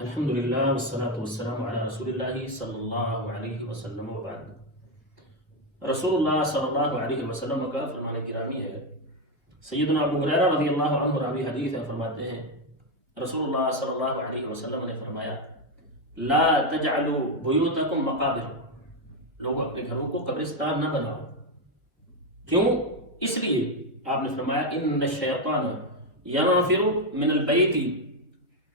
الحمدللہ والصلاة والسلام علی رسول اللہ صلی اللہ علیہ وسلم وبعد۔ رسول اللہ صلی اللہ علیہ وسلم کا فرمان گرامی ہے، سیدنا ابو ہریرہ رضی اللہ عنہ راوی حدیث ہے، فرماتے ہیں رسول اللہ صلی اللہ علیہ وسلم نے فرمایا لا تجعلوا بیوتکم مقابر، لوگ اپنے گھروں کو قبرستان نہ بناؤ۔ کیوں؟ اس لیے آپ نے فرمایا ان الشیطان ینافر من البیت،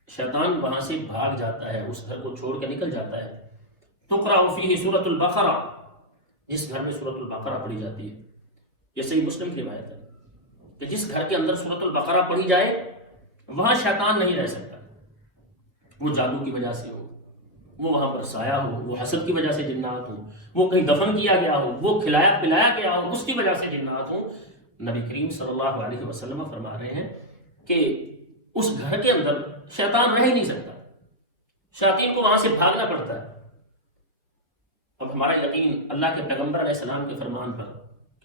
شیطان وہاں سے بھاگ جاتا ہے، اس گھر کو چھوڑ کے نکل جاتا ہے۔ تقرأ فیہ سورۃ البقرہ، جس گھر میں سورۃ البقرہ پڑھی جاتی ہے، یہ صحیح مسلم کی روایت ہے کہ جس گھر کے اندر سورۃ البقرہ پڑھی جائے وہاں شیطان نہیں رہ سکتا، وہ جادو کی وجہ سے ہو، وہ وہاں پر سایہ ہو، وہ حسد کی وجہ سے جنات ہو، وہ کہیں دفن کیا گیا ہو، وہ کھلایا پلایا گیا ہو، اس کی وجہ سے جنات ہوں۔ نبی کریم صلی اللہ علیہ وسلم فرما رہے ہیں کہ اس گھر کے اندر شیطان رہ ہی نہیں سکتا، شیاطین کو وہاں سے بھاگنا پڑتا ہے۔ اب ہمارا یقین اللہ کے پیغمبر علیہ السلام کے فرمان پر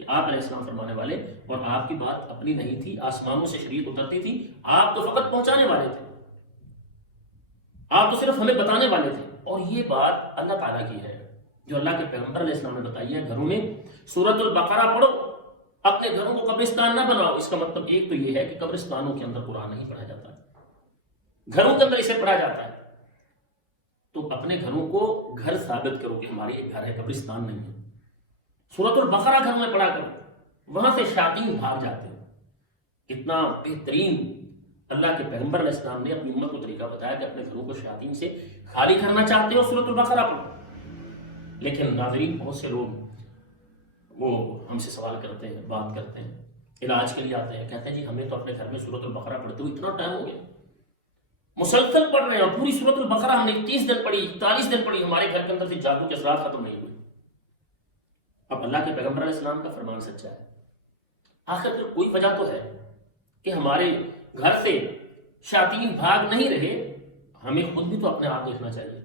کہ آپ علیہ السلام فرمانے والے، اور آپ کی بات اپنی نہیں تھی، آسمانوں سے شریعت اترتی تھی، آپ تو فقط پہنچانے والے تھے، آپ تو صرف ہمیں بتانے والے تھے، اور یہ بات اللہ تعالیٰ کی ہے جو اللہ کے پیغمبر علیہ السلام نے بتائی ہے۔ گھروں میں سورۃ البقرہ پڑھو، اپنے گھروں کو قبرستان نہ بناؤ۔ اس کا مطلب ایک تو یہ ہے کہ قبرستانوں کے اندر قرآن نہیں پڑھا جاتا، گھروں کے اندر اسے پڑھا جاتا ہے، تو اپنے گھروں کو گھر ثابت کرو کہ ہماری ایک گھر ہے، قبرستان نہیں ہے۔ سورۃ البقرہ گھر میں پڑھا کرو، وہاں سے شیاطین بھاگ جاتے ہیں۔ کتنا بہترین اللہ کے پیغمبر علیہ السلام نے اپنی امت کو طریقہ بتایا کہ اپنے گھروں کو شیاطین سے خالی کرنا چاہتے ہو، سورۃ البقرہ پڑھو۔ لیکن ناظرین، بہت سے لوگ وہ ہم سے سوال کرتے ہیں، بات کرتے ہیں، علاج کے لیے آتے ہیں، کہتے ہیں جی ہمیں تو اپنے گھر میں سورۃ البقرہ پڑھتے ہوئے اتنا ٹائم ہو گیا، مسلسل پڑھ رہے ہیں، پوری سورۃ البقرہ ہم نے 30 دن پڑھی، 41 دن پڑھی، ہمارے گھر کے اندر سے جادو کے اثرات ختم نہیں ہوئے۔ اب اللہ کے پیغمبر علیہ السلام کا فرمان سچا ہے، آخر پھر کوئی وجہ تو ہے کہ ہمارے گھر سے شیاطین بھاگ نہیں رہے۔ ہمیں خود بھی تو اپنے آپ دیکھنا چاہیے۔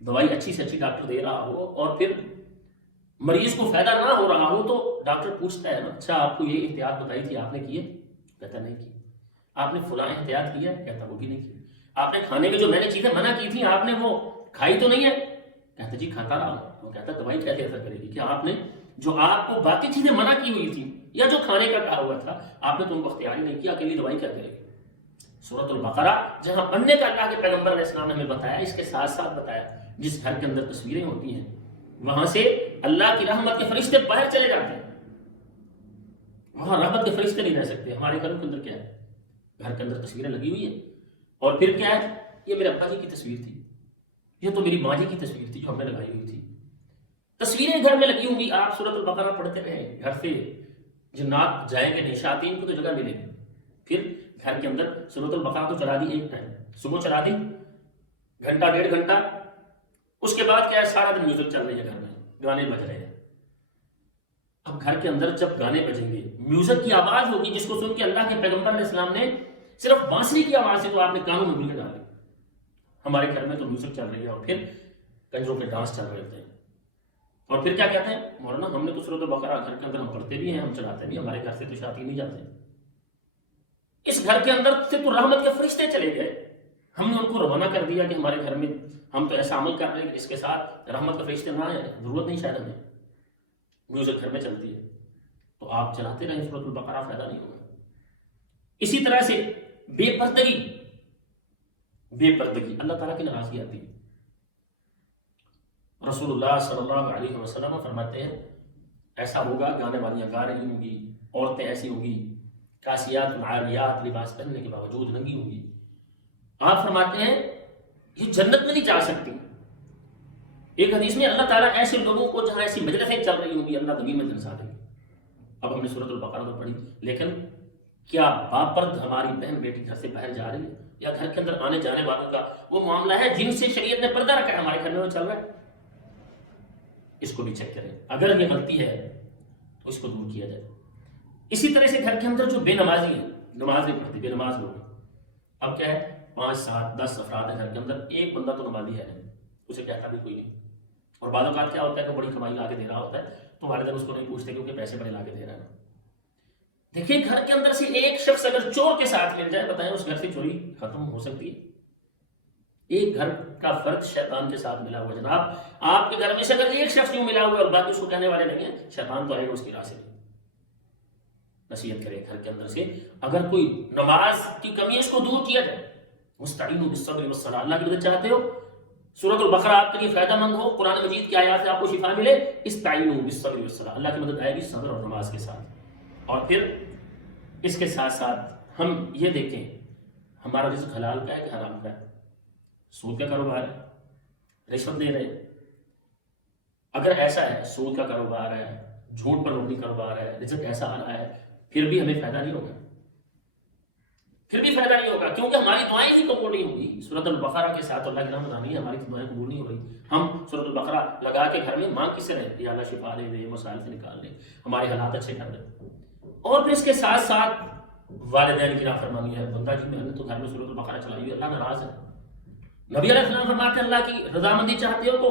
دوائی اچھی سے اچھی ڈاکٹر دے رہا ہو اور پھر مریض کو فائدہ نہ ہو رہا ہو تو ڈاکٹر پوچھتا ہے نا، اچھا آپ کو یہ احتیاط بتائی تھی، آپ نے کیے؟ کہتا نہیں کی۔ آپ نے فلاں احتیاط کیا؟ کہتا وہ بھی نہیں کی۔ آپ نے کھانے میں جو میں نے چیزیں منع کی تھی آپ نے وہ کھائی تو نہیں ہے؟ کہتا جی کھاتا رہا ہوں۔ وہ کہتا دوائی کیسے اثر کرے گی کہ آپ نے جو آپ کو باقی چیزیں منع کی ہوئی تھی یا جو کھانے کا کہا ہوا تھا آپ نے تو ان کو اختیار ہی نہیں کیا، اکیلی دوائی کیا کرے گی؟ سورۃ البقرہ جہاں پڑھنے کا اللہ کے پیغمبر علیہ السلام نے ہمیں بتایا، اس کے ساتھ ساتھ بتایا جس گھر کے اندر تصویریں ہوتی ہیں وہاں سے اللہ کی رحمت کے فرشتے باہر چلے جاتے ہیں، وہاں رحمت کے فرشتے نہیں رہ سکتے۔ ہمارے گھروں کے اندر کیا ہے؟ گھر کے اندر تصویریں لگی ہوئی ہیں، اور پھر کیا ہے؟ یہ میرے ابا جی کی تصویر تھی، یہ تو میری ماں جی کی تصویر تھی جو ہم نے لگائی ہوئی تھی۔ تصویریں گھر میں لگی ہوں گی، آپ سورۃ البقرہ پڑھتے رہیں، گھر سے جنات جائیں گے نہیں، شیاطین کو تو جگہ ملے گی۔ پھر گھر کے اندر سورۃ البقرہ تو چلا دی ایک ٹائم، صبح چلا دی گھنٹہ ڈیڑھ گھنٹہ، اس کے بعد کیا ہے؟ سارا دن میوزک چل رہی ہے، گھر میں گانے بج رہے ہیں۔ اب گھر کے اندر جب گانے بجیں گے، میوزک کی آواز ہوگی جس کو سن کے اللہ کے پیغمبر علیہ السلام نے صرف بانسری کی آواز سے تو آپ نے کانوں میں گلے ڈالے۔ ہمارے گھر میں تو میوزک چل رہی ہے اور پھر کنجروں کے ڈانس چل رہے ہوتے ہیں، اور پھر کیا کہتے ہیں؟ مولانا ہم نے تو سورۃ البقرہ گھر کے اندر ہم پڑھتے بھی ہیں، ہم چلاتے بھی، ہمارے گھر سے تو شیاطین نہیں جاتے۔ اس گھر کے اندر سے تو رحمت کے فرشتے چلے گئے، ہم نے ان کو روانہ کر دیا کہ ہمارے گھر میں ہم تو ایسا عمل کر رہے ہیں کہ اس کے ساتھ رحمت کے فرشتے نہ آئے، ضرورت نہیں شاید ہمیں، میوزک گھر میں چلتی ہے تو آپ چلاتے رہیں سورۃ البقرہ، فائدہ نہیں ہوگا۔ اسی طرح سے بے پردگی اللہ تعالیٰ کی ناراضگی آتی ہے۔ رسول اللہ صلی اللہ علیہ وسلم فرماتے ہیں ایسا ہوگا، گانے والیاں گا رہی ہوں گی، عورتیں ایسی ہوں گی کاسیات عاریات، لباس پہننے کے باوجود ننگی ہوں گی۔ آپ فرماتے ہیں یہ جنت میں نہیں جا سکتی۔ ایک حدیث میں اللہ تعالیٰ ایسے لوگوں کو جہاں ایسی مجلسیں چل رہی ہوں گی اللہ زمین میں جلسا دے گی۔ اب ہم نے سورۃ البقرہ تو پڑھی، لیکن کیا باپرد ہماری بہن بیٹی گھر سے باہر جا رہی ہے، یا گھر کے اندر آنے جانے والوں کا وہ معاملہ ہے جن سے شریعت نے پردہ رکھا ہے، ہمارے گھر میں وہ چل رہا ہے؟ اس کو بھی چیک کریں، اگر یہ غلطی ہے تو اس کو دور کیا جائے۔ اسی طرح سے گھر کے اندر جو بے نمازی ہیں، نماز نہیں پڑھتے، بے نماز لوگ ہیں، اب کیا ہے 5 7 10 افراد ہیں گھر کے اندر، ایک بندہ تو نمازی ہے نہیں، اسے کہتا بھی کوئی نہیں، اور بعض اوقات کیا ہوتا ہے کہ بڑی کمائی لا کے دے رہا ہوتا ہے تو والدین اس کو نہیں پوچھتے کیونکہ پیسے بڑے لا کے دے رہا ہے۔ دیکھیں گھر کے اندر سے ایک شخص اگر چور کے ساتھ مل جائے، بتائیں اس گھر سے چوری ختم ہو سکتی ہے؟ ایک گھر کا فرد شیطان کے ساتھ ملا ہوا ہے جناب. آپ کے گھر میں سے اگر ایک شخص یوں ملا ہوا ہے اور باقی اس کو کہنے والے نہیں ہیں، شیطان تو آئے گا اس کی راہ سے. نصیحت کرے گھر کے اندر سے، اگر کوئی نماز کی کمی ہے اس کو دور کیا جائے. مستعینوا بالصبر والصلاۃ، اللہ کی مدد چاہتے ہو، سورۃ البقرہ آپ کے لیے فائدہ مند ہو، قرآن مجید کی آیات سے آپ کو شفا ملے، استعینوا بالصبر والصلاۃ، اللہ کی مدد آئے گی صبر اور نماز کے ساتھ. اور پھر اس کے ساتھ ساتھ ہم یہ دیکھیں ہمارا رزق حلال کا ہے کہ حرام کا ہے. سود کا کاروبار ہے، رشوت دے رہے، اگر ایسا ہے سود کا کاروبار ہے، جھوٹ پر مبنی کاروبار ہے، رزق ایسا آ رہا ہے، پھر بھی ہمیں فائدہ نہیں ہوگا. پھر بھی فائدہ نہیں ہوگا کیونکہ ہماری دعائیں ہی قبول نہیں ہوں گی. سورۃ البقرہ کے ساتھ اللہ کی رحمت آنی ہے، ہماری دعائیں قبول نہیں ہو رہی. ہم سورۃ البقرہ لگا کے گھر میں مانگ کس سے رہے، یا اللہ شفا دے دے، مسائل سے نکال دے، ہمارے حالات اچھے کر دے. اور پھر اس کے ساتھ ساتھ والدین کی نافرمانی ہے. بندہ جی میں نے تو گھر میں سورۃ البقرہ چلائی ہے، اللہ ناراض ہے. نبی علیہ السلام فرماتے ہیں اللہ کی رضامندی چاہتے ہو تو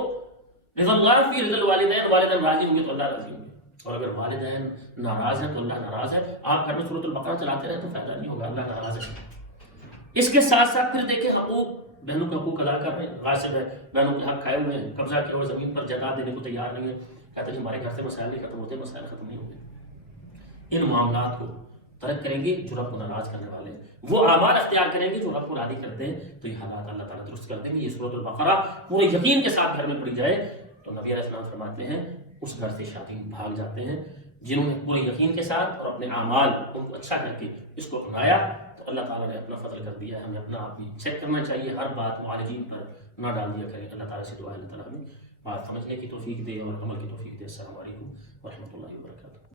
رضا اللہ فی رضا الوالدین، والدین راضی ہوں گے تو اللہ راضی ہوں گے، اور اگر والدین ناراض ہیں تو اللہ ناراض ہے. آپ گھر میں سورۃ البقرہ چلاتے رہے تو فائدہ نہیں ہوگا، اللہ ناراض ہے. اس کے ساتھ ساتھ پھر دیکھیں حقوق، بہنوں کے حقوق ادا کر رہے ہیں، غاصب ہے، بہنوں کے حق کھائے ہوئے ہیں، قبضہ کیا ہوا زمین پر زکات دینے کو تیار نہیں ہے، کہتے ہیں ہمارے گھر سے مسائل نہیں ختم ہوتے، مسائل ختم نہیں ہوتے. ان معاملات کو ترک کریں گے جو رب کو ناراض کرنے والے ہیں، وہ اعمال اختیار کریں گے جو رب کو راضی کرتے ہیں، تو یہ حالات اللہ تعالیٰ درست کر دیں گے. یہ سورۃ البقرہ پورے یقین کے ساتھ گھر میں پڑھی جائے تو نبی علیہ السلام فرماتے ہیں اس گھر سے شیاطین بھاگ جاتے ہیں. جنہوں نے پورے یقین کے ساتھ اور اپنے اعمال ان کو اچھا کر کے اس کو اپنایا تو اللہ تعالیٰ نے اپنا فضل کر دیا ہے. ہمیں اپنا آپ بھی چیک کرنا چاہیے، ہر بات معالجین پر نہ ڈال دیا کریں. اللہ تعالیٰ سے دعا ہے اللہ تعالیٰ ہمیں بات سمجھنے کی توفیق دے اور عمل کی توفیق دے. السلام علیکم ورحمۃ اللہ وبرکاتہ.